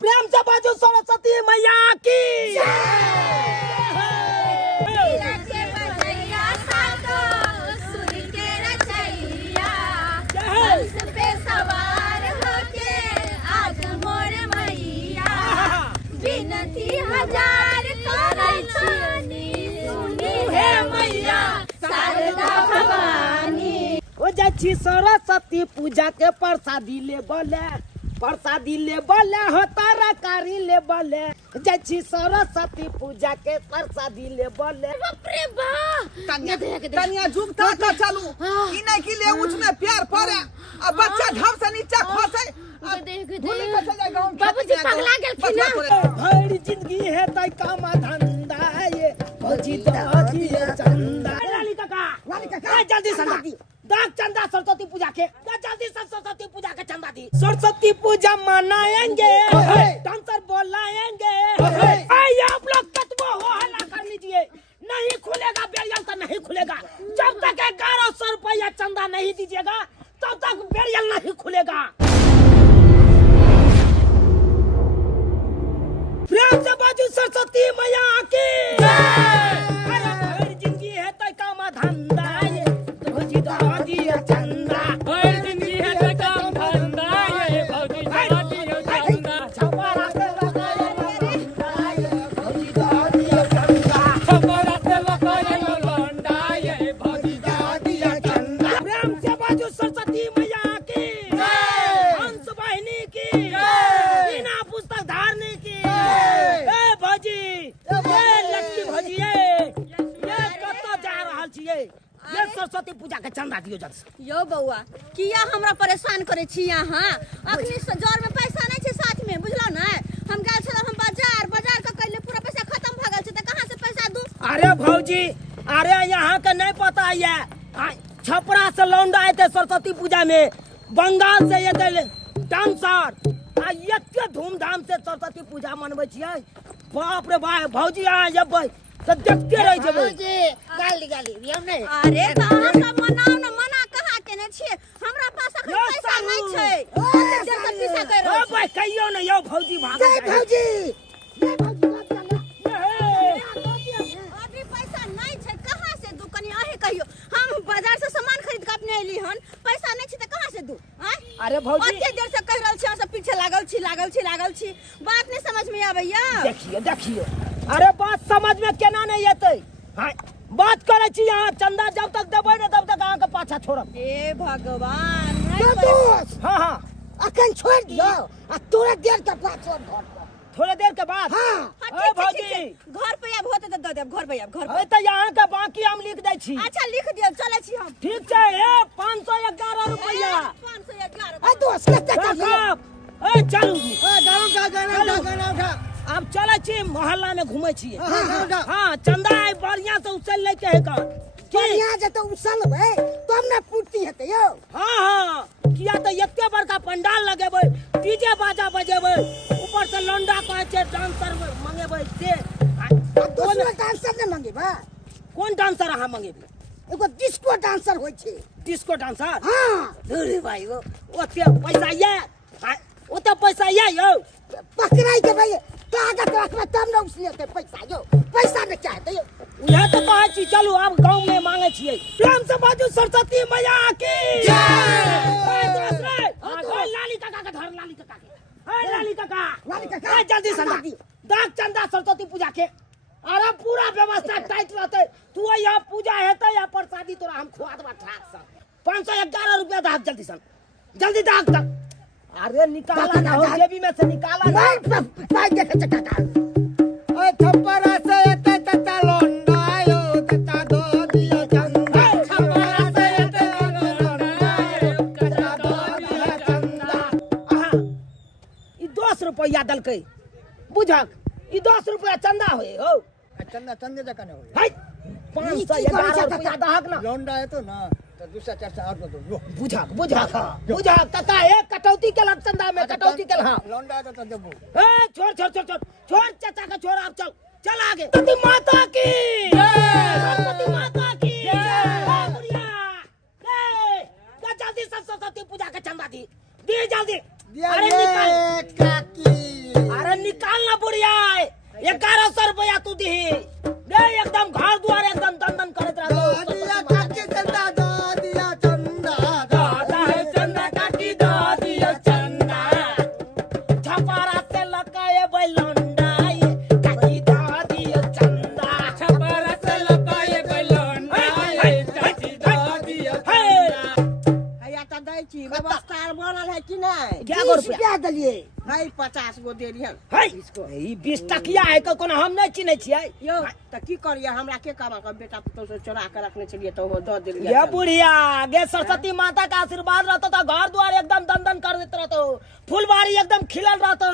प्रेम से बाजू सरस्वती मैया की जी सरस्वती पूजा के प्रसादी ले बोले हो तरकारी ले बोले जी सरस्वती पूजा के प्रसादी ले बोले बाप रे वाह तनिया झुकता का चालू इने के लिए उसमें प्यार पड़े अब बच्चा ढब से नीचे खसे बाबूजी पगला गेलखिन ना भरी जिंदगी है तय कामा धंधा ये भजी दादी चंदा लाली काका जल्दी संदा दाग चंदा सरस्वती पूजा के जल्दी सरस्वती पूजा के चंदा दी सरस्वती पूजा मनाएंगे डांसर बोलाएंगे आप लोग कतबो हो हल्ला कर लीजिए नहीं खुलेगा बेरियल तो नहीं खुलेगा जब तक 1100 रुपया चंदा नहीं दीजिएगा तब तक बेरियल नहीं खुलेगा प्रेम से बाजू सरस्वती मैया की जिंदगी है तय कामा धंधा ये भौजी दादी चंदा जिंदगी है तय काम धंधा ये भौजी दादी चंदा छपारा से लगाए लौंडा ये भौजी दादी चंदा छपारा से लगाए लौंडा ये भौजी दादी चंदा प्रेम से बाजू सरस्वती मैया की हंस बहिनी की बिना पुस्तक धारने की भौजी लक्ष्मी भौजी ये कतो जा रहल छियै ये सरस्वती पूजा के चंदा दियो जल्दी यो बउआ किया हमरा परेशान करे छी यहाँ अखनी से जोर में पैसा नहीं छे साथ में बुझलो ना हम गेल छल हम बाजार का कइले पूरा पैसा खत्म भ गेल छे त कहां से पैसा दू अरे भौजी अरे यहाँ के नहीं पता है छपरा से लौंडा आते सरस्वती पूजा में बंगाल से ये डांसर एते धूमधाम से सरस्वती पूजा मनबै छियै बाप रे बाप भौजी आ जबै तो देखते रह जेबै भौजी गाली दियौ नै अरे त अहाँ सब मनाओ न मना कहा केने छी हमरा पास अखन पैसा नहीं छै ओते देर से पीछा कर रहल भाई कहियो न यौ भौजी भाग भौजी अभी पैसा नहीं छै कहां से दू कनी अहे कहियो हम बाजार से सामान खरीद के अपने एली हन पैसा नहीं छै त कहां से दू अरे भौजी ओते देर से कह रहल छी हम सब पीछे लागल छी बात नहीं समझ में आबैया देखिए अरे बात समझ में केना नहीं एतै बात करे छी यहाँ चंदा जब तक देबै ने तब तक अहाँ के पाछा छोड़ब हे भगवान हाँ अखन छोड़ दियो आ तोरा देर के बाद छोड़ घर पर थोड़े देर के बाद ठीक भौजी घर पे आब होते त द देब घर पे आब घर पे तो यहाँ के बाकी हम लिख दै छी अच्छा लिख दियौ चलै छी हम ठीक छै 511 रुपया 511 आ दोस्त कते चलू गाना उठा अब चले छी मोहल्ला में घूमे छी हाँ चंदा बढ़िया से उछल ले के है का बढ़िया जे तो उछलबै तब ने पूर्ति हेतै यौ हाँ किया तो एते बड़का पंडाल लगेबै डीजे बाजा बजेबै ऊपर से लौंडा कहै छै डांसर मंगेबै से दोसर डांसर ने मंगेबै कोन डांसर अहाँ मंगेबै एगो डिस्को डांसर होय छै डिस्को डांसर हां अरे भाई ओते पैसा ये ओते पैसा ये यौ पकड़ाई के भाई कागज रखबै तब न उसलेतै पैसा यौ पैसा ने चाहतै यौ यह तो कहै छी चलू आब गांव में मांगे छियै प्रेम से बाजू सरस्वती मैया की जय लाली काका के धर लाली काका जल्दी संदा दाग चंदा सरस्वती पूजा के अरे पूरा व्यवस्था टाइट रहते तू यहाँ पूजा हेतै या प्रसादी तोरा हम खुआ देबा ठाक से 511 रुपया दाग जल्दी दाग अरे निकाला ना हो जेबी में से निकाला ना पाई देखे काका ओए थप्पड़ा से एते तता लौंडा आयो तता दो दिया चंदा थप्पड़ा से एते लौंडा आयो तता दो दिया चंदा ई 10 रुपया दलकै बुझक ई 10 रुपया चंदा होय हो चंदे जका ने होय 511 रुपया दहक ना लौंडा है तो ना तो दूसरा चर्चा और दो बुझक तता एक कटौती के लग चंदा में कटौती के हां लौंडा तो देबो ए छोड़ चाचा का छोड़ आप चल आगे सरस्वती माता की सरस्वती माता की बुढ़िया जल्दी सरस्वती पूजा का चंदा दी जल्दी अरे निकाल ना बुढ़िया 1100 रुपया तू दी दे एकदम घर द्वार एकदम दन दन करत रहतो दादा है चंदा काकी दादिया चंदा छपारा से लकाए बैलंडा ये काकी दादिया चंदा छपारा से लकाए बैलंडा ये काकी दादिया चंदा हैया त दै छी व्यवस्था बनल है कि नहीं? क्या गो रुपया दलिए है 50 गो दे रिहन है ई 20 टकिया है को कोन हम नहीं चिन्है छियै यो त की करिए हमरा के काम का बेटा पुतौ से चोरा के रखने छलिए तो वो द देलिए ये बुढ़िया गे सरस्वती माता का आशीर्वाद रहतो तो घर द्वार एकदम दन दन कर देत रहतो फुलबाड़ी एकदम खिलल रहतो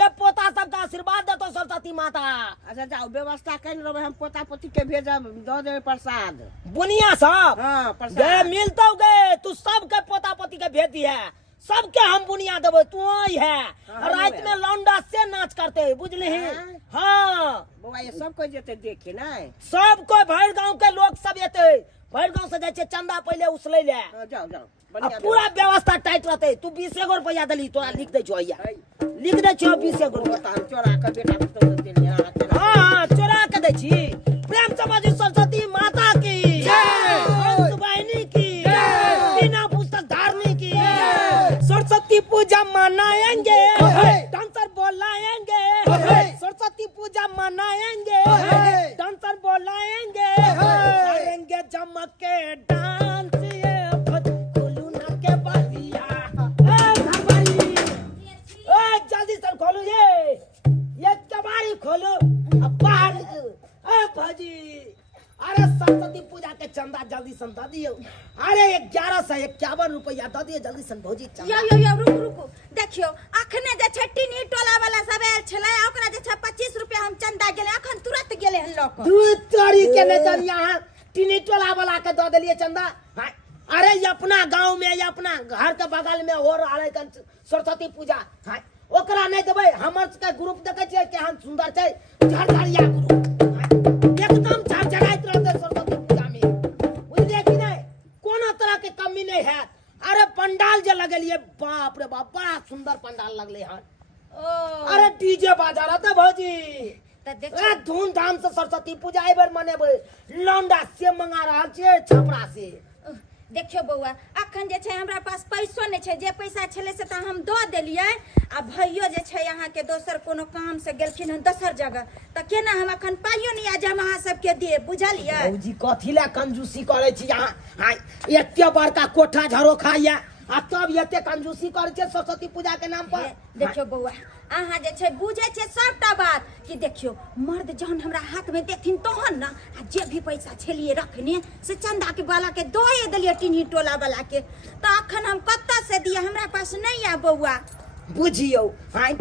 गे पोता सब का आशीर्वाद देतो सरस्वती माता अच्छा जाओ व्यवस्था कर रहे हम पोता पोती के भेजब द देबे प्रसाद बुनिया सब हां गे प्रसाद मिलतौ गे तू सब के पोता पोती के भेज दिया सबके हम बुनिया देबो तू ही है रात में लौंडा से नाच करते बुझली हाँ बउआ ये सब कोई जेते देखे नहीं सब कोई भर गांव के लोग सब एते भर गांव से जाय छे चंदा पहले उसले ले जाओ जाओ अब बढ़िया पूरा व्यवस्था टाइट रहते तू 20 गो रुपया दली तोरा लिख दे छो लिख दे छो 20 गो रुपया हम चोरा के बेटा पुतौ से देलिए हां चोरा के दे छी प्रेम समाजी सरस्वती माता की जय बहनी की जय बिना पुस्तक धारनी की सरस्वती पूजा मनाएंगे डांसर बोलाएंगे सरस्वती पूजा मनाएंगे डांसर बोलाएंगे करेंगे जमक के डांस ये खोलू ना के बलिया जल्दी से खोलो ये कबाड़ी खोलो अब बाहर भाजी अरे सरस्वती पूजा के चंदा जल्दी सन दे दियो अरे 1151 रुपया दे दियो जल्दी सन भौजी चंदा यो रुको देखियो अखने जे छट्टी टोला वाला सब आयल छले ओकरा जे 25 रुपया हम चंदा गेले अखन तुरंत गेले हन लोक दू तोरी के ने यहाँ टिनी टोला वाला के दे देलिए चंदा अरे ये अपना गांव में ये अपना घर के बगल में हो रहा है सरस्वती पूजा ओकरा नहीं देबै हमर के ग्रुप देखे छियै केहन सुंदर छै झरझरिया ग्रुप एकदम झरझराइत रहते सरस्वती पूजा में बुझलिए कि नहीं कोनो तरह के कमी नहीं है अरे पंडाल जे लगेलिए बाप रे बाप बड़ा सुंदर पंडाल लगले हन अरे डीजे बाजा रहते भौजी धूमधाम से सरस्वती पूजा एबर मनेबै लौंडा से मंगा रहल छियै छपरा से देखियो बउआ अखन जे छै हमरा पास पैसो नहीं छै जे पैसा छले से त हम द देलिए आ भइयो जे छै यहाँ के दोसर कोनो काम से गेलखिन हन दोसर जगह त केना हम अखन पाइयो नहीं आज हम अहाँ सबके दे बुझलिए भौजी कथि ला कंजूसी करे छी यहाँ एते बड़का कोठा झरो खाइया आ तब एते कंजूसी करे छै सरस्वती पूजा के नाम पर देखियो बउआ अहाँ जे छै बुझे छै सबटा बात कि देखियो मर्द जहन हमरा हाथ में देथिन तहन ना आ जे भी पैसा छलिए रखने से चंदा के वाला के दोए देलिए टिन्ही टोला वाला के त अखन हम कत्ता से दिया हमरा पास नहीं आ बउआ बुझियो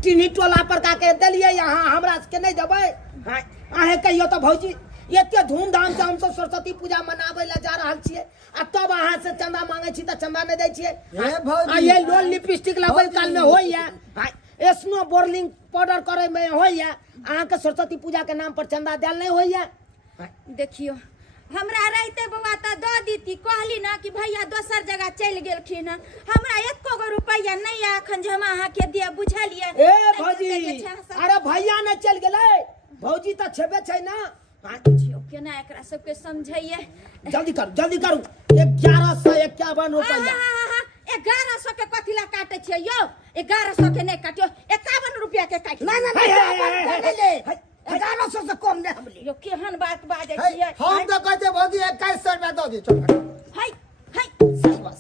टिन्ही टोला पर का के देलिए यहाँ हमरा के नहीं देबै आहे कहियो त भौजी एते धूमधाम से हम सब सरस्वती पूजा मनाबै ला जा रहल छियै आ तब अहाँ से चंदा मांगे छी त चंदा नहीं दै छियै हे भौजी ये लोन लिपस्टिक लगबै काल में होइया स्नो बोर्लिंग पाउडर करे में होइया अहाँ के सरस्वती पूजा के नाम पर चंदा देल नहीं होइया देखियो हमरा रहते बउआ त द दीती कहली ना कि भैया दोसर जगह चल गेलखिन हमरा एको गो रुपया नहीं आ अखन जे हम अहाँ के दिया बुझलिए ए भौजी अरे भैया ने चल गेलै भौजी त छेबे छै ना बुझियो केना एकरा सबके समझैए जल्दी करू 1151 रुपया 1100 के कथि ला काटे छियै यो 1100 के नहीं काटियो 51 रुपया के काट नहीं 1100 से कम नहीं हम ले यो केहन बात बाजे छियै हम तो कहते भौजी 2100 रुपया दो दी चल हाय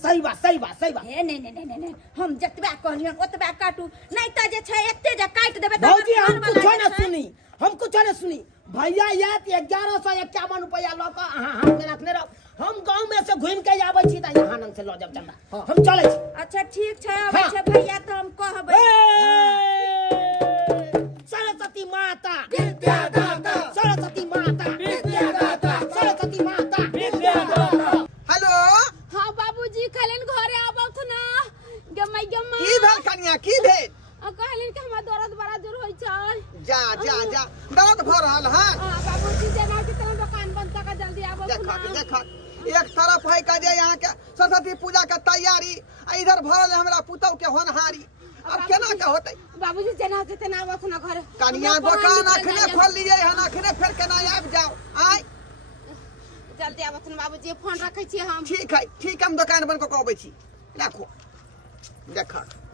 सही बात हे नहीं हम जतबा कहलियन ओतबा काटू नहीं त जे छै एते जे काट देबे त भौजी हम कुछ न सुनी भैया या 1151 रुपया ल के अहाँ हाथ में रखने रहो हम गांव में से घूम के आबै छी त यहाँ नंग से ल जब चंदा हम चलै छी अच्छा ठीक छै आबै छै भैया त हम कहबै सरस्वती माता विद्यादाता सरस्वती माता विद्यादाता सरस्वती माता विद्यादाता हेलो हाँ बाबूजी कहलन घरे आबत ना गमई की भेल कन्या की भेल कहलन कि हमरा दर्द बड़ा दूर होई छै जा दर्द भ रहल है हां बाबूजी जेना कि तोरा दुकान बंद कर जल्दी आबत ना देख एक तरफ है का जे यहाँ के सरस्वती पूजा के तैयारी इधर भरल है हमरा पुतौ के होनहारी अब केना का होतै बाबूजी जना होते तेना आवत ना घर कनिया दुकान अखने खोल लिए हन अखने फेर केना आबि जाओ आइ जल्दी आवत ना बाबूजी फोन रखै छी हम ठीक हम दुकान बंद क के आबै छी देखो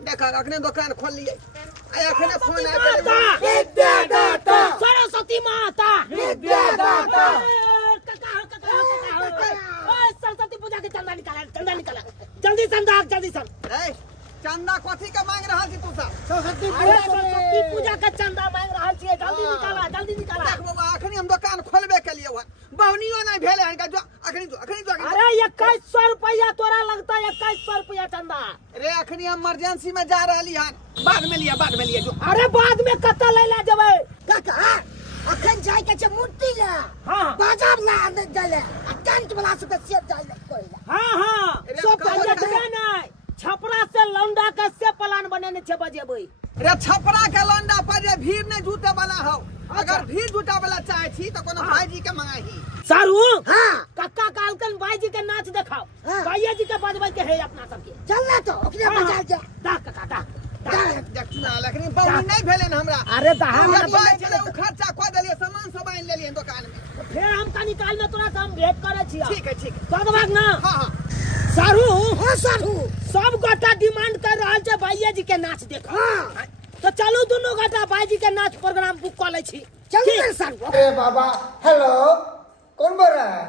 देखा अखने दुकान खोल लिए आइ अखने फोन विद्यादाता सरस्वती माता विद्यादाता सरस्वती पूजा के चंदा निकाला जल्दी चंदा चंदा कथी के मांग रहल छी तू सब सरस्वती पूजा के चंदा मांग रहल छी जल्दी निकाला देख बाबा अखनी हम दुकान खोलबे के लिए हन बहुनियो नहीं भेले हन जो अखनी जो अरे 2100 रुपया तोरा लगता 2100 रुपया चंदा रे अखनी हम इमरजेंसी में जा रहली हन बाद में लिया जो अरे बाद में कत्ता लैला जेबै काका अखन जाय के छै मूर्ति ले हां बाजार ला आने चले टेंट वाला से से जाय ले कोइला हां सब बजटबे नहीं छपरा से लौंडा के से प्लान बनेने छै बजेबै रे छपरा के लौंडा पर जे भीड़ नहीं जुटे वाला हो अगर भीड़ जुटा वाला चाहे छी तो कोनो भाईजी के मंगाही सारू हां कक्का कालकन भाईजी के नाच देखाओ भैया जी के बजबै के है अपना सबके चल ले तो ओकरे बाजार जा दा कक्का देखना लेकिन बहु नहीं भेले न हमरा अरे दहा चले उ खर्चा क देलिए सामान सब आइन लेलिए दुकान में फिर हम कनी काल में तोरा हम भेंट करे छी ठीक है कदबाक ना हां सारू सारू सब गोटा डिमांड कर रहल छै भैया जी के नाच देखो तो चलू दोनों गोटा भाई जी के नाच प्रोग्राम बुक कर ले छी चल सारू अरे बाबा हेलो कौन बोल रहा है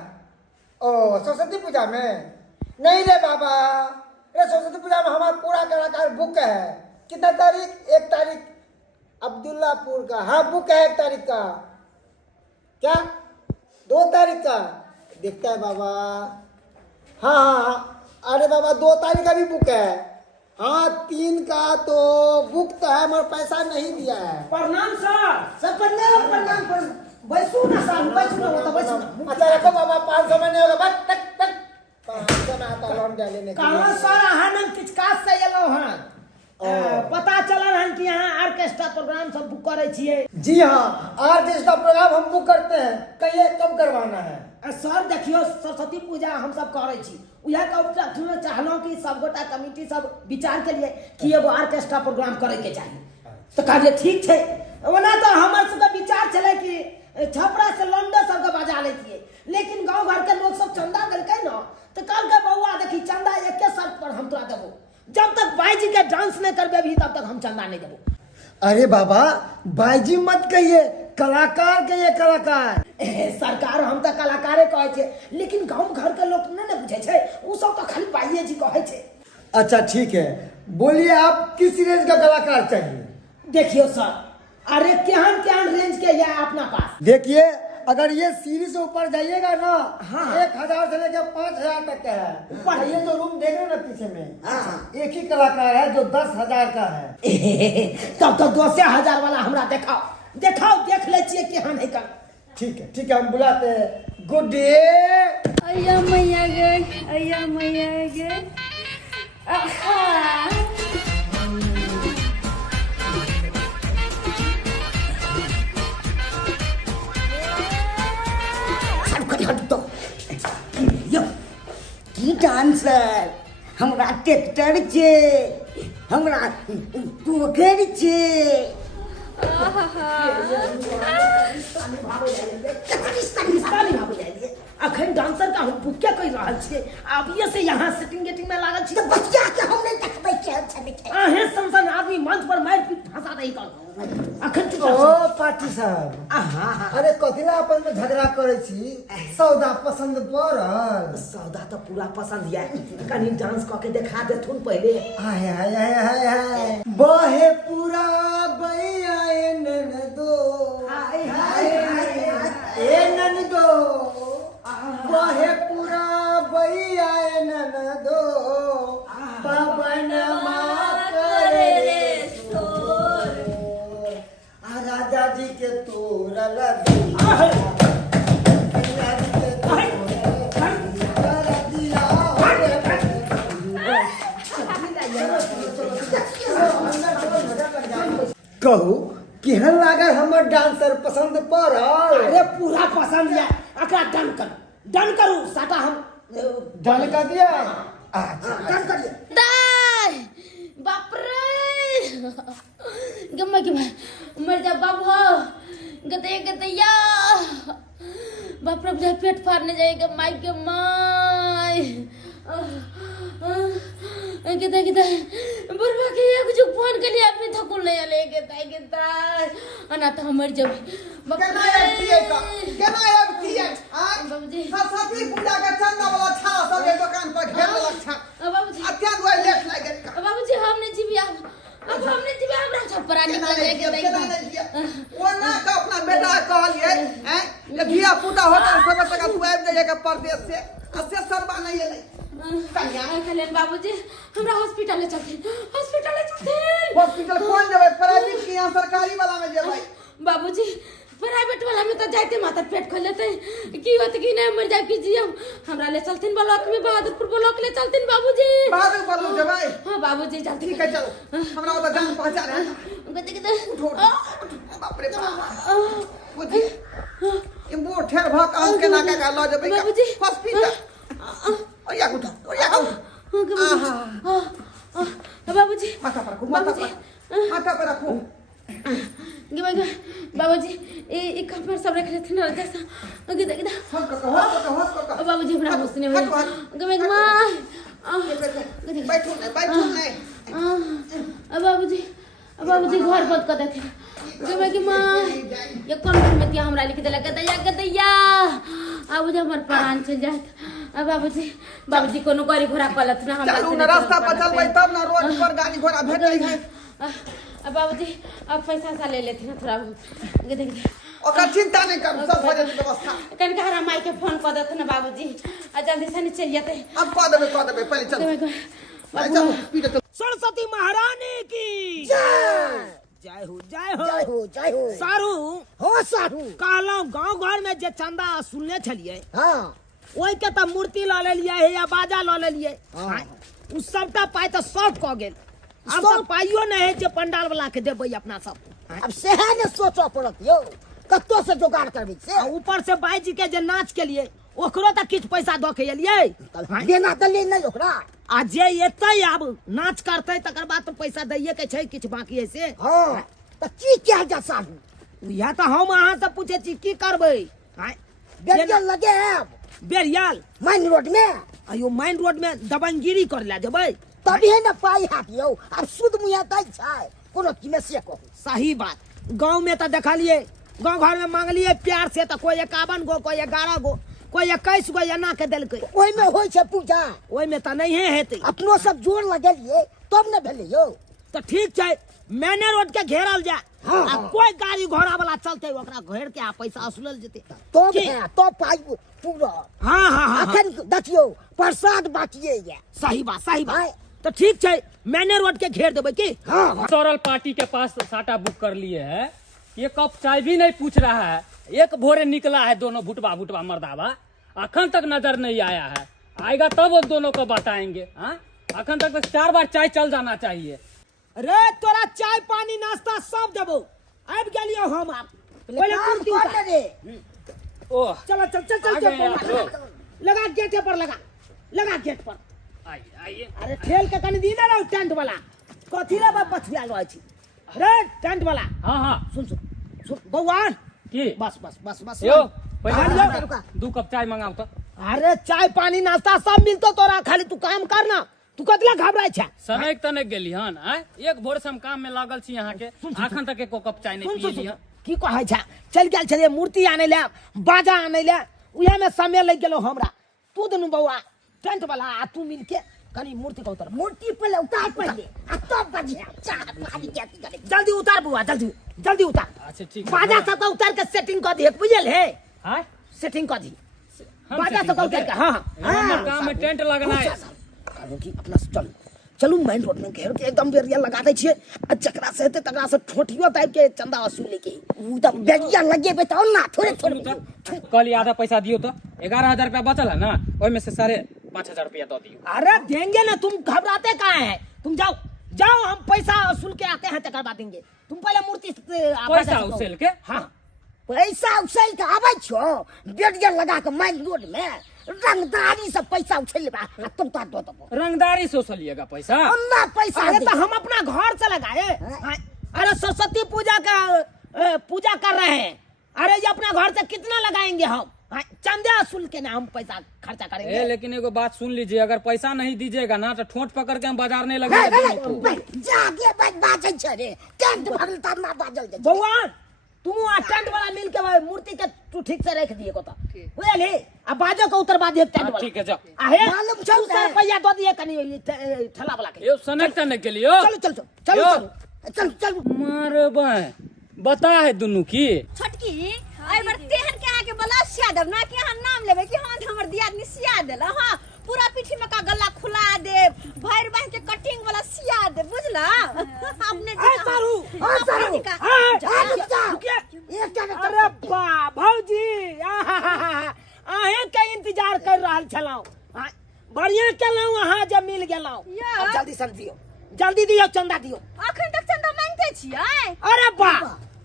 ओ सरस्वती पूजा में नहीं रे बाबा अरे सरस्वती पूजा में हमारा पूरा कलाकार बुक है कितना तारीख 1 तारीख अब्दुल्लापुर का हाँ बुक है 1 तारीख का क्या 2 तारीख का देखता है बाबा हाँ अरे बाबा 2 तारीख का भी बुक है हाँ 3 का तो बुक तो है मगर पैसा नहीं दिया है प्रणाम सर प्रणाम बैसू ना अच्छा रखो बाबा 500 में नहीं होगा बस तक 500 में आता लोन लेने के कहां सर हम किछ काज से एलो हन पता चलल हन कि यहाँ ऑर्केस्ट्रा प्रोग्राम सब बुक करे छिए जी हाँ ऑर्केस्ट्रा प्रोग्राम हम बुक करते हैं कहिए कब करवाना है सर देखियो सरस्वती पूजा हम सब करे छी उहे का उपलक्ष्य चाहलो कि सब गोटा कमिटी सब विचार के लिए कि एगो ऑर्केस्ट्रा प्रोग्राम करे के चाहिए तो कहलिए ठीक छै ओना तो हमर सब विचार चले कि छपरा से लौंडा सब के बजा लेतिए लेकिन गांव घर के लोग सब चंदा देलकै न तो कल के बउआ देखी चंदा एके शर्त पर हम तोरा देबो जब तक भाई जी के डांस नहीं करबे भी तब तक हम चंदा नहीं देबो अरे बाबा बाईजी मत कहिए कलाकार के ये कलाकार सरकार हम तो कलाकारे कहे छे लेकिन गांव घर के लोग नहीं बुझे छे उ सब तो खाली भाईये जी कहे छे अच्छा ठीक है बोलिए आप किस रेंज का कलाकार चाहिए देखियो सर अरे केहन रेंज के या अपना पास देखिए अगर ये सीढ़ी से ऊपर जाइएगा ना 1000 से लेकर 5000 तक का है ऊपर ये जो रूम देख रहे हो ना पीछे में एक ही कलाकार है जो 10,000 का है तब तो 10,000 वाला हमरा देखाओ देख ले छिए केहन है कर ठीक है हम बुलाते हैं गुड डे अय्या मैया गे की डांसर हमरा ट्रैक्टर छे हमरा पोखर छे अखन डांसर का हम बुक क्या कह रहल छिए अभिये से यहाँ सेटिंग में लागल छी तो बचिया के हम नहीं देखबै के अच्छा बिछे आहे संसन आदमी मंच पर मार पीट भाषा नहीं कर अखन ओ पार्टी साहब अरे कथिला अपन में झगड़ा करे छी सौदा पसंद पड़ल सौदा तो पूरा पसंद है कनी डांस करके दिखा देथुन पहले हाय बहे पूरा बैया ए ननदो हाय ए ननदो बहे पूरा बैया ए ननदो पवन करे रे तोर राजा जी के तोर लगी कहू केहन लागल हमर डांसर पसंद पड़ल अरे पूरा पसंद है अकरा डन करू साटा हम डन कर दिया डन करिए दाई बाप रे गम्मा के मर जा बाबू गते गतैया बाप रे पेट फाड़ने जाएगा माई के माई किता किता बुरबा के कुछ फोन के लिए अपने थकुल नहीं आले किता अना तो मर जब केना एबतिए बाबूजी सरस्वती पूजा के चंदा वाला छा सब के दुकान पर घेर देलक छा बाबूजी अत्या दुआ लेट लाग गेल बाबूजी हमने जीवी अब हमने जीवी हमरा छपरा निकल जाएगा वो ना का अपना बेटा कहलिए हैं ये धिया पुता होता सब तक तू आबि जाइए के परदेश से असे सरबा नहीं एले कल्याण बाबूजी हमरा हॉस्पिटल ले चलते हॉस्पिटल कौन जेबै प्राइवेट की या सरकारी वाला में जेबै बाबूजी प्राइवेट वाला में तो जाते माता पेट खोल लेते की होत की नहीं मर जाए की जियो हमरा ले चलथिन ब्लॉक में बहादुरपुर ब्लॉक ले चलथिन बाबूजी बहादुरपुर ले जेबै हां बाबूजी चलते ठीक है चलो हमरा ओता जान पहचान है गते उठो बाप रे बाप बुझी ये मोर ठेर भ काम के नाका का ल जेबै बाबूजी हॉस्पिटल ओया उठो आहा बाबूजी माथा पर रखो माथा पर रखो बाबूजी ए कपड़ा सब रख लेते ना जैसा गदा हट बाबूजी हमरा होश नहीं होया बैठो नहीं बाबूजी घर बंद कर देते गमे की मां ये कौन में क्या हमरा लिख देला गदैया बाबूजी हमर प्राण चल जात बाबूजी कोनो गाड़ी घोड़ा पलत ना हमरा चलू ना रास्ता पर चलबै तब ना रोड पर गाड़ी घोड़ा भेटै है बाबूजी अब पैसा सा ले लेते ना थोड़ा गदे ओकर चिंता नहीं कर सब हो जाए व्यवस्था कन का माई के फोन कर देते ना बाबूजी आ जल्दी से चल जाते अब कह देबे पहले चल सरस्वती महारानी की जय हो सारू हो सारू कहलौं गांव घर में जे चंदा सुनने छलिए हाँ ओई के त मूर्ति ल लेलिए है या बाजा ल लेलिए उ सबटा पाई त सब क गेल अब सब पाइयो नहीं है जे पंडाल वाला के देबै अपना सब अब सेहा ने सोचो पड़त यो कत्तो से जुगाड़ करबी से ऊपर से बाई जी के जे नाच के लिए ओकरो त किछ पैसा द के एलिए देना त ले नहीं ओकरा आ जे एतै अब नाच करतै तकर बाद तो पैसा दैये के छै किछ बाकी है से हाँ त की क्या जा सारू या त हम अहाँ से पूछे छी की करबै बेरियल लगे बेरियल माइन रोड में अयो माइन रोड में दबंगिरी कर ले जेबै तभी है ना पाई हाथ यो अब शुद्ध मुया दै छै कोनो की में से को सही बात गांव में तो देखलिए गांव घर में मांगलिए प्यार से तो कोई 51 गो कोई 11 गो कोई 21 गो एना के देलकै ओइ में होय छै पूजा ओइ में तो नहीं हेतै अपनो सब जोर लगेलिए तब न भेलै यो तो ठीक छै मैंने रोड के घेरल जा आ कोई गाड़ी घोड़ा वाला चलते ओकरा घेर के आ पैसा वसूलल जेते तो है तो पाई पूरा हां अखन देखियो प्रसाद बाटिए ये सही बात तो ठीक है मैंने रोड के घेर देबै की सोरल पार्टी के पास साटा बुक कर लिए है ये कप चाय भी नहीं पूछ रहा है एक भोरे निकला है दोनों भुटवा मर्दावा अखन तक नजर नहीं आया है आएगा तब वो दोनों को बताएंगे अखन तक तो 4 बार चाय चल जाना चाहिए रे तोरा चाय पानी नाश्ता सब देबो आबि गेलियो हम आप पहले कुर्ती उतार दे ओह चल लगा गेट पर लगा गेट पर आइए अरे ठेल के कनी दीना रहो टेंट वाला कथी ला बाप पछुआ गई छी रे टेंट वाला हां सुन भगवान की बस यो पहले 2 कप चाय मंगाओ तो अरे चाय पानी नाश्ता सब मिलतो तोरा खाली तू काम करना तू कतला घबराय छ समय तने गेली हन एक भोर से हम काम में लागल छी यहां के अखन तक एको कप चाय नहीं पीली हन की कहै छ चल गेल छले मूर्ति आने ले बाजा आने ले उहे में समय लग गेलो हमरा तू दुनु बौआ टेंट वाला आ तू मिलके कनी मूर्ति को उतार मूर्ति पहले उतार पहले आ तब बजे चाह पानी क्या करे जल्दी उतार बुआ जल्दी उतार अच्छा ठीक है बाजा सब का उतार के सेटिंग कर दे बुझल है हां सेटिंग कर दी हम बाजा सब का उतार के हां काम में टेंट लगना है कहू कि अपना चलू मेन रोड में घेर के एकदम बेरिया लगा दै छिए आ जकरा से हेते तकरा से ठोठियो टाइप के चंदा वसूल के उ त बेरिया लगे बताओ ना थोड़े कल आधा पैसा दियो तो 11000 रुपया बचल है ना ओइ में से 5,500 रुपया दो दियो अरे देंगे ना तुम घबराते कहाँ हैं तुम जाओ हम पैसा वसूल के आते हैं तकर बाद देंगे तुम पहले मूर्ति पैसा वसूल के हाँ पैसा उछल के आबै छो बेडिया लगा के माइन रोड में रंगदारी से पैसा उछल बा तुम तो दो दो रंगदारी से उछलिएगा पैसा? अन्ना पैसा अरे दे। तो हम अपना घर से लगाए। अरे सरस्वती पूजा का पूजा कर रहे हैं। अरे ये अपना घर से कितना लगाएंगे हम? चंदा वसूल के ना हम पैसा खर्चा करेंगे। लेकिन एगो बात सुन लीजिए, अगर पैसा नहीं दीजिएगा ना तो ठोंठ पकड़ के हम बाजार नहीं लगेंगे। जागे बाजै छ रे टेंट भरल त ना बाजल जे भगवान तुम टेंट वाला मिल के मूर्ति के तू ठीक से रख दिए को तो बुझली। अब बाजो के उतर बाद टेंट वाला ठीक है जाओ। आहे मालूम छौ सर पैसा दो दिए कनी ठला वाला के। ये सनक तने के लिए चलो चलो चलो चल चल मारे बे बता है दुनू की छोटकी आई बार तेहन के आके बला सिया देब ना कि हां नाम लेबे कि हां हमर दियादनी सिया देला। हां पूरा पीठी में का गला खुला दे भैर बांध के कटिंग वाला सिया दे बुझला। अपने ए सारू अरे बा भौजी आहे के इंतजार कर रहल छलौ। बढ़िया केलौ अहाँ जब मिल गेलौ। अब जल्दी सन दियो, जल्दी दियो, चंदा दियो। अखन तक चंदा मांगते छियै? अरे बा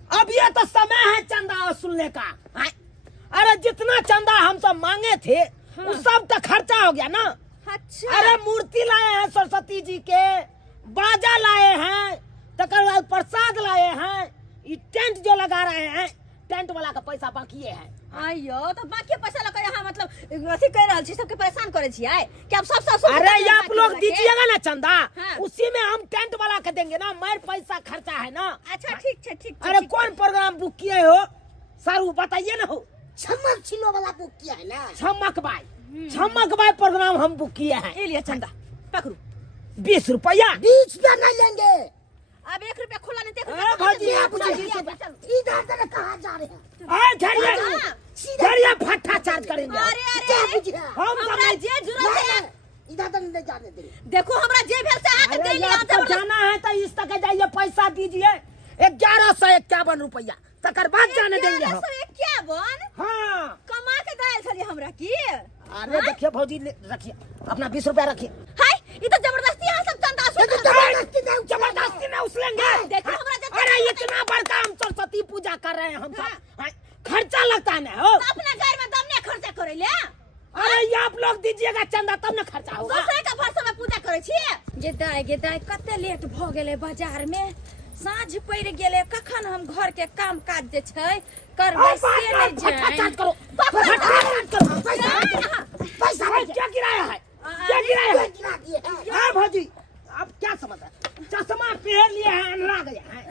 अब ये तो समय है चंदा वसूलने का। अरे जितना चंदा हम सब मांगे थे वो सब तो खर्चा हो गया ना। अच्छा अरे मूर्ति लाए हैं सरस्वती जी के, बाजा लाए हैं, तकर बाद प्रसाद लाए हैं, ये टेंट जो लगा रहे हैं टेंट वाला का पैसा बाकी है। आयो तो बाकी पैसा लगा यहाँ मतलब अथी कह रहल छी सबके परेशान करे छियै कि अब सब अरे ये आप लोग दीजिएगा ना चंदा। हाँ। उसी में हम टेंट वाला के देंगे ना, मेरे पैसा खर्चा है ना। अच्छा ठीक है ठीक है। अरे कौन प्रोग्राम बुक किए हो सारू बताइए ना। हो छमक छिलो वाला बुक किया है ना। छमक बाई प्रोग्राम हम बुक किए हैं। ये लिए चंदा पकड़ू 20 रुपया। 20 रुपया नहीं लेंगे। अब 1 रुपया खुला नहीं देख अरे भौजी आप इधर से कहाँ जा रहे हैं? झड़िया फट्टा चार्ज करेंगे। क्या बुझे? हम हमरा जे जरूरत है इधर तक नहीं जाने दे। देखो हमरा जे भेल से आके दे लिया। आपको जाना है तो इस तक जाइए, पैसा दीजिए 1151 रुपया, तकर बाद जाने देंगे हम। 1151 हाँ कमा के दाल छली हमरा की। अरे देखिए भौजी रखिए अपना 20 रुपया रखिए। हाय ये तो जबरदस्ती यहाँ सब चंदा जबरदस्ती नहीं उछलेंगे। देखो हमरा अरे इतना बड़का हम सरस्वती पूजा कर रहे हैं हम सब, खर्चा लगता है ना। हो अपना घर में दम ने खर्चा करे ले। अरे ये आप लोग दीजिएगा चंदा तब ना खर्चा होगा। दूसरे का भरसा में पूजा करे छी। गे दाई कते लेट भ गेले बाजार में, साँझ पड़ गेले, कखन हम घर के काम काज जे छै करबै से नहीं जाय। चार्ज करो, पैसा क्या गिराया है? क्या गिराया है? हाँ भौजी आप क्या समझ रहे? चश्मा पहन लिए हैं, अनरा गए हैं,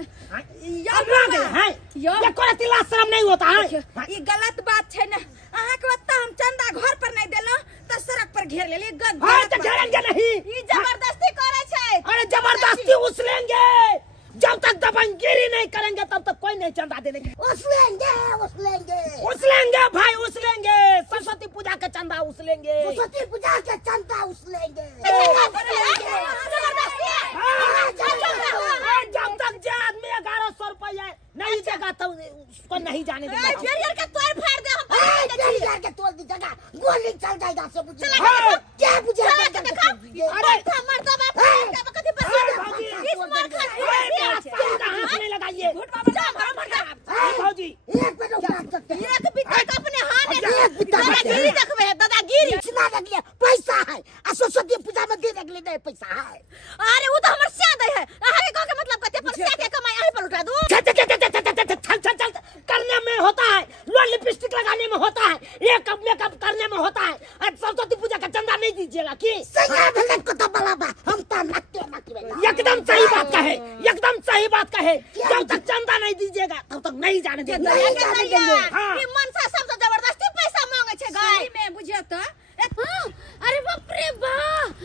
अनरा गए हैं। ये कोई तिला शर्म नहीं होता है। ये गलत बात है ना। अहाँ के बता हम चंदा घर पर नहीं देलो तो सड़क पर घेर लेली। हाँ तो घेरेंगे नहीं। ये जबरदस्ती करे छै। अरे जबरदस्ती उछलेंगे, जब तक दबंगगिरी नहीं करेंगे तब तक कोई नहीं चंदा देंगे। उछलेंगे उछलेंगे भाई उछलेंगे, सरस्वती पूजा का चंदा उछलेंगे। सरस्वती पूजा के चंदा उछलेंगे। जब तक जो आदमी 1100 रुपया नहीं देगा तो उसको नहीं जाने देंगे। के तोड़ फाड़ दे हम यार के तोड़ दी जगह गोली चल जाएगा से बुझे। चला क्या बुझे? अरे मरता बाप कथि पर इस मार हाथ नहीं लगाइए भौजी। एक मिनट रुक सकते हैं। एक बित्ता का अपने हाथ में एक बित्ता का दादागिरी देखबे दादागिरी। सुना रखिए पैसा है, सरस्वती पूजा में दे रखले नहीं पैसा है। अरे वो तो हमर स्याद है। अरे का मतलब कते पर स्याद के कमाई आही पर उठा दू। चल करने में होता है, लिपस्टिक लगाने में होता है, एक मेकअप करने में होता है। सरस्वती पूजा का चंदा नहीं दीजिएगा कि एकदम सही बात का है, एकदम सही बात का है। जब तक चंदा नहीं दीजिएगा तब तक नहीं जाने देंगे। ये मनसा सब जबरदस्ती पैसा मांगे छे गाय में बुझियो तो। अरे बाप रे बा।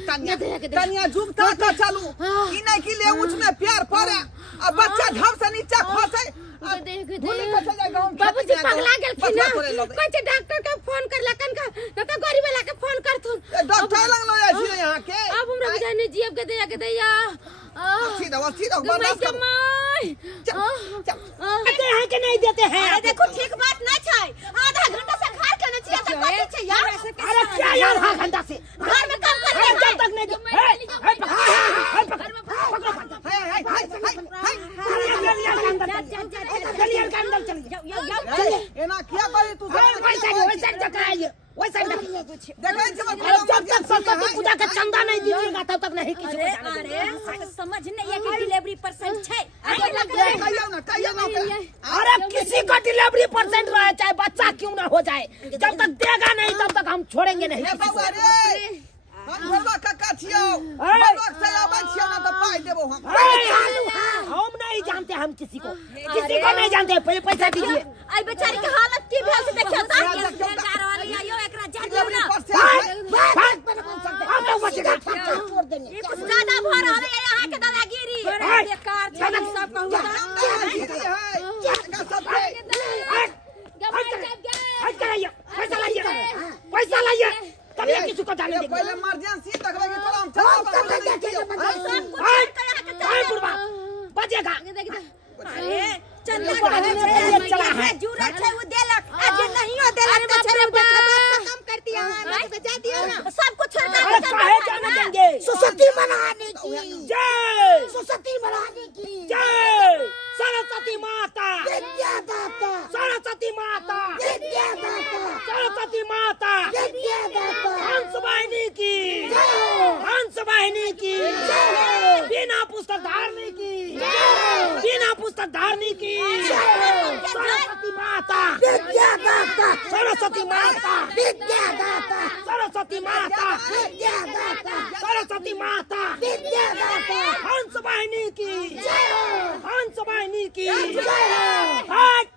कन्या झुकता तो चलू ई नहीं कि ले उच में प्यार पड़े और बच्चा झप से नीचे खसे। बाबूजी पगला गेलखिन ना, कहै डॉक्टर के फोन करला कन का न तो गरीब वाला के फोन करथुन। डॉक्टर लग लो जाइ छी यहां के। अब हमरा बुझाइ नै जीव के दैया सीधा बर्दाश्त कर। देते हैं कि नहीं देते हैं? अरे देखो ठीक बात ना छै। आधा घंटा से घर के न छियै त कथि छै यार। अरे क्या यार आधा घंटा से घर में काम कर जब तक नहीं चलिए पेड़ के अंदर चलिए। एना क्या करी तू वैसे जकाइए वैसे देखै छै जब तक सरस्वती पूजा का चंदा नहीं दीजिएगा तब तक नहीं किसी को अरे अरे समझ नहीं है कि डिलीवरी परसेंट है। कहियो ना अरे किसी का डिलीवरी परसेंट रहे चाहे बच्चा क्यों ना हो जाए, जब तक देगा नहीं तब तक हम छोड़ेंगे नहीं। ए बाबा रे हम घरवा काका छियो, घरवा से आबै छियो ना त पाई देबो हम नहीं जानते, हम किसी को नहीं जानते। पैसा दीजिए। आई बेचारी के हालत की भेल से देखियो त सरकार वाले आयो एकरा जान दियो ना। हम लोग बचेगा छोड़ देंगे। ये कुछ ज्यादा भ रहल है यहां के दादागिरी। बेकार छै सब कहू पैसा लाइए तभी किसी को जाने देंगे। पहले इमरजेंसी देखबै कि तोरा हम चला बचेगा। अरे चंदा चला है जुरा छै वो देलक आज नहियो देलक त छरे खत्म कर दिया है तो जा दियो ना सब कुछ सरकार काहे जाने देंगे। सरस्वती मनाने की जय, सरस्वती मनाने की जय, सरस्वती माता, विद्यादाता, सरस्वती माता, विद्यादाता, सरस्वती माता, विद्यादाता, हंस वाहिनी की, हंस वाहिनी की, बिना पुस्तक धारने की, बिना पुस्तक धारने की, सरस्वती माता, विद्यादाता, सरस्वती माता, विद्यादाता, सरस्वती माता, विद्यादाता, सरस्वती माता, विद्यादाता, हंस वाहिनी की, हंस वाहिनी की। हट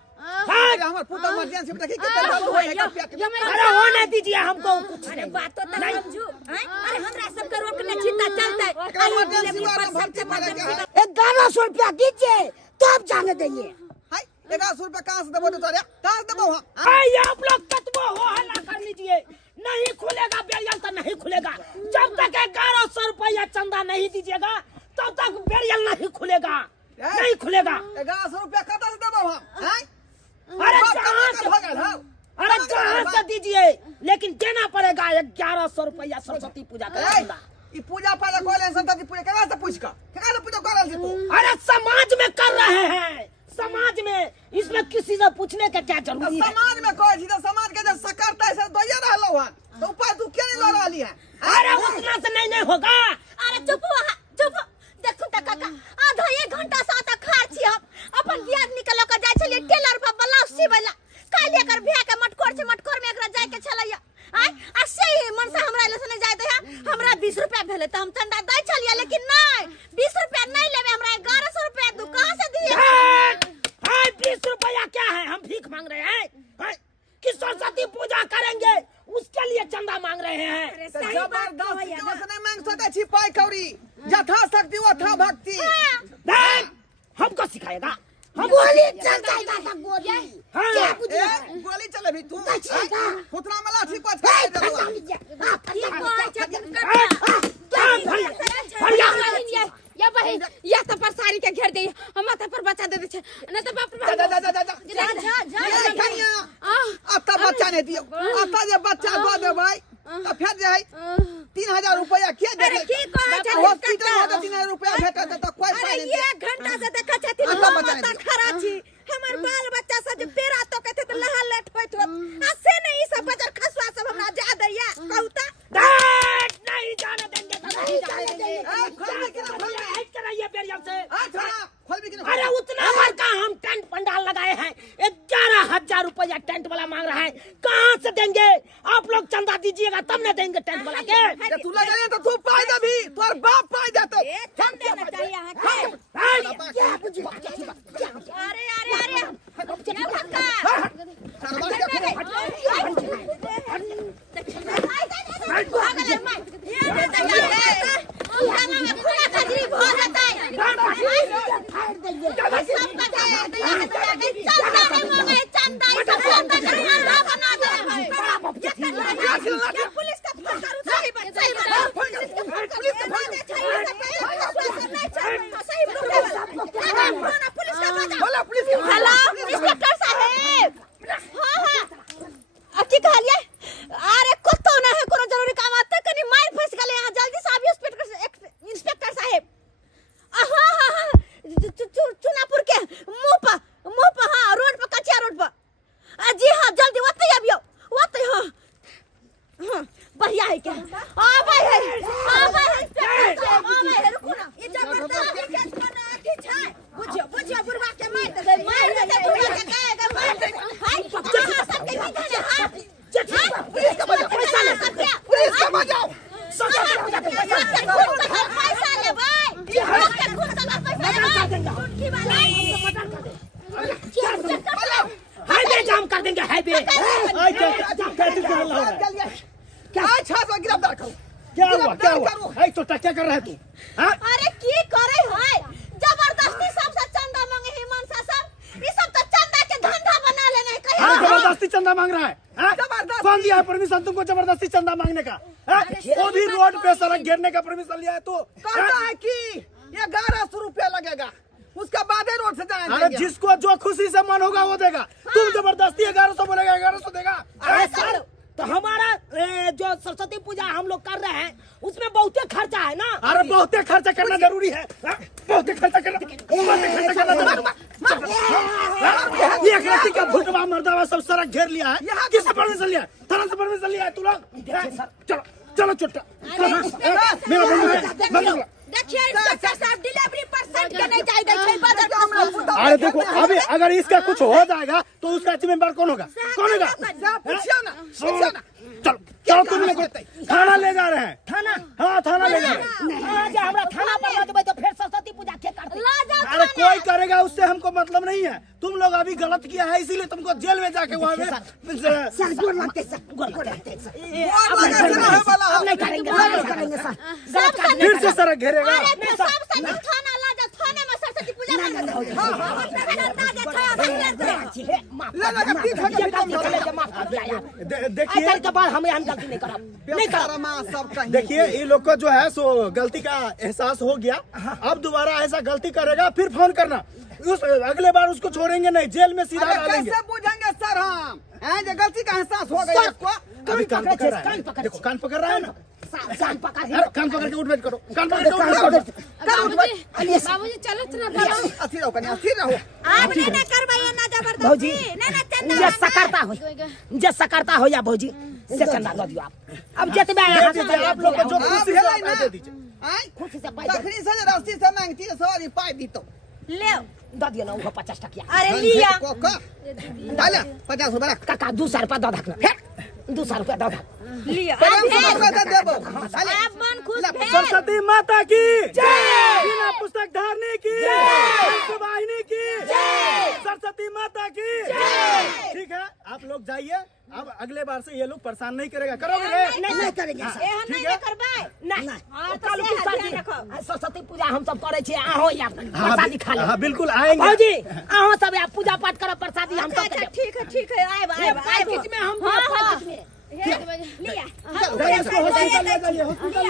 हमर पुत्र इमरजेंसी में देखि केते चालू होय है कृपया। अरे होने दीजिए हमको कुछ अरे नहीं। बात तो समझू अरे हमरा सब के रोकने चिंता चलते इमरजेंसी वाला भर्ती पड़े के है। 1100 रुपया दीजिए तब जाने देंगे। हाय 1100 रुपया कहां से देबो तोरे? कहां से देबो हम? भाई आप लोग तत्व हो हल्ला कर लीजिए। नहीं खुलेगा बेरियल तो नहीं खुलेगा। जब तक 1100 रुपया चंदा नहीं दीजिएगा तब तक बेरियल नहीं खुलेगा, नहीं खुलेगा। 1100 रुपया कहां से देबो हम? हैं? अरे कहां से दीजिए, लेकिन देना पड़ेगा 1100 रुपया सरस्वती पूजा का चंदा। ई पूजा पाजा कोले सरस्वती पूजा केना से पूछ का? केना से पूजा करल छी तू? अरे समाज में कर रहे हैं, समाज में, इसमें किसी से पूछने का क्या जरूरी है? समाज में कोई छी त समाज के जे सकरता से दोइए रहलो हन तो ऊपर तू के नहीं ल रहली है? अरे उतना से नहीं होगा। अरे चुप चुप देखू त काका आधा 1 घंटा से आता खार छी हम अपन बियाह निकल के जाय छलिए टेलर पर ब्लाउज सिबैला काल एकर बियाह के मटकोर में एकरा जाय के छलैया आय आ से मन से हमरा ले से नहीं जाय दे। हमरा 20 रुपया भेले त हम चंदा दै छलिए, लेकिन नहीं 20 रुपया नहीं लेबे, हमरा 1100 रुपया तू कहां से दिए? हाय 20 रुपया क्या है? हम भीख मांग रहे हैं कि सरस्वती पूजा करेंगे उसके लिए चंदा मांग रहे हैं। जबरदस्ती से नहीं मांग सके छी पाई कौड़ी, यथा शक्ति वथा भक्ति। हमको सिखाएगा? हम गोली चल जाएगा गोली। क्या पूछे? गोली चले भी तू उतना मला ठीक बात या बहन या तो पर साड़ी के घेर दे, हम माथा पर बच्चा दे दे छे न त बाप आता बच्चा नहीं दियो, आता जे बच्चा दो दे भाई त फिर जे 3000 रुपया के दे? अरे की कहै छै हॉस्पिटल में 3000 रुपया भेटत त कोई अरे पाई नहीं। 1 घंटा से देखै छथिन माता खरा छी हमर बाल बच्चा सब जे पेरा तो कहते त लहा लेट होइत हो आ से नहीं ई सब बजर खसुआ सब हमरा जा दैया कहू त नहीं जाने देंगे, नहीं जाने देंगे। कराइए बेरियल से। अरे उतना भर का हम टेंट पंडाल लगाए हैं, 11,000 रुपया टेंट वाला मांग रहा है, कहाँ से देंगे? आप लोग चंदा दीजिएगा तब न देंगे टेंट वाला के। तू लगा तो तू पाई दे भी, तोर बाप पाई देते। हम देना चाहिए यहां के। अरे अरे अरे क्या पुलिस का फोन करूं सही बात पुलिस का है बे आई क्या चीज कर रहा है क्या छात्र गिरफ्तार करो क्या हुआ आई तो क्या कर रहा है तू हां अरे की करे है जबरदस्ती सबसे चंदा मांगे हिमांशा सब ये सब तो चंदा के धंधा बना लेना है कहीं अरे जबरदस्ती चंदा मांग रहा है जबरदस्ती। कौन दिया है परमिशन तुमको जबरदस्ती चंदा मांगने का वो भी रोड पे सड़क घेरने का परमिशन लिया है तो कहता है कि 1100 रुपया लगेगा उसका बाद ही रोड से अरे जाएंगे जिसको जो खुशी से मन होगा वो देगा तुम जबरदस्ती 1100 बोलेगा 1100 देगा अरे सर तो हमारा जो सरस्वती पूजा हम लोग कर रहे हैं उसमें बहुत खर्चा है ना। अरे बहुत खर्चा करना जरूरी है बहुत खर्चा करना ये लड़की का भुटवा मर्दावा सब सड़क घेर लिया है किससे परमिशन लिया थाना से परमिशन लिया है तू लोग चलो चलो चुट्टा मेरा देखिए इंस्पेक्टर साहब डिलीवरी परसेंट के नहीं जाए दे छै बदल अरे देखो अभी अगर इसका कुछ हो जाएगा तो उसका जिम्मेदार कौन होगा पूछियो ना चलो चलो तुम लोग थाना ले जा रहे हैं थाना हाँ थाना ले जा रहे हैं आज हमरा थाना पर लग तो फिर सरस्वती पूजा के करते अरे कोई करेगा उससे हमको मतलब नहीं है तुम लोग अभी गलत किया है इसीलिए तुमको जेल में जाके वहाँ में सर गोर लगते सर गोर लगते सर अब नहीं करेंगे सर फिर से सड़क घेरेगा अरे सबसे थाना ला जा थाने में सरस्वती पूजा देखिए के बाद हमें हम गलती नहीं करा देखिए ये लोग को जो है सो गलती का एहसास हो गया अब दोबारा ऐसा गलती करेगा फिर फोन करना उस अगले बार उसको छोड़ेंगे नहीं जेल में सीधा डालेंगे कैसे पूछेंगे सर हम जो गलती का एहसास हो गया इसको अभी कान पकड़ रहा है देखो कान पकड़ रहा है ना कान पकड़ अरे कान पकड़ के उठ बैठ करो कान पकड़ के उठ बैठ करो बाबूजी चलो चलो अथी रहो कन्या अथी रहो आप नहीं करवाइए ना जबरदस्ती भौजी ना जे सकरता हो या भौजी से चंदा दो दियो आप अब जितबे यहाँ से आप लोग को जो खुशी है आप दे दीजिए खुशी से पाई तखनी से रस्ती से मांगती है सवारी पाई दी तो ले दो दियो ना वो 50 टकिया अरे लिया डाले 50 रुपया काका 200 रुपया दो धकना 200 रुपया दो धक लिया 500 रुपया दे देबो आप मन खुश भेल सरस्वती माता की जय बिना पुस्तक धारने की जय वाहिनी की जय सरस्वती माता की जय ठीक है आप लोग जाइए अब अगले बार से ये लोग परेशान नहीं करेगा करोगे नहीं करेंगे ए हम नहीं करबै नहीं हां कालू तो की ध्यान रखो सरस्वती पूजा हम सब करे छे आहो या प्रसादी खा ले हाँ बिल्कुल आएंगे भौजी आहो सब या पूजा पाठ करब प्रसादी हम सब अच्छा ठीक है आए बीच में हम हां लिया हॉस्पिटल ले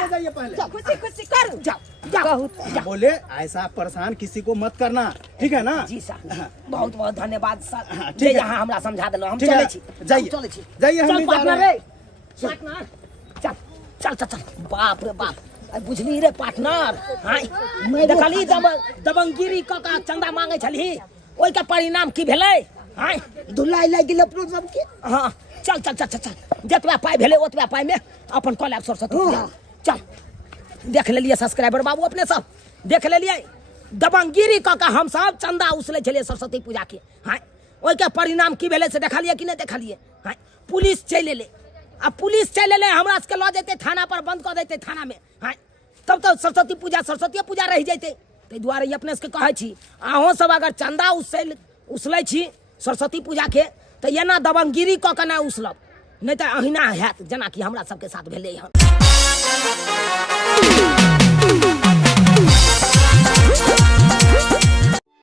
जाइए पहले खुशी कर जाओ बोले ऐसा परेशान किसी को मत करना ठीक है ना जी सर बहुत बहुत धन्यवाद सर हाँ, ठीक जे है। यहाँ हमरा समझा देलो हम ठीक है, चले छी जाइए। चले छी जाइए, हम चल भी जा पार्टनर रहे रे पार्टनर चल चल चल चल बाप रे बाप बुझली रे पार्टनर हां देखली दबंगिरी क का चंदा मांगे छली ओइ का परिणाम की भेलै हां दुलाई लाग गेल अपनो सब के हां चल चल चल चल जतबा पाई भेलै ओतबा पाई में अपन कॉलेज सरस्वती पूजा चल देख लेलिए सब्सक्राइबर बाबू अपने सब देख लेलिए दबंगिरी क का हम सब चंदा उसले छलिए सरस्वती पूजा के हां ओइ के परिणाम की भेलै से देखलिए कि नहीं देखलिए हां पुलिस चल ले अब पुलिस चल ले हमरा के ल जेते थाना पर बंद कर देते थाना में हां तब तो सरस्वती पूजा रह जेते ते दुआरे अपने से कहै छी अहों सब अगर चंदा उसलै छी सरस्वती पूजा के तो एना दबंगिरी क के ना उसलब नहीं तो अहिना हैत जेना कि हमरा सबके साथ भेलै हन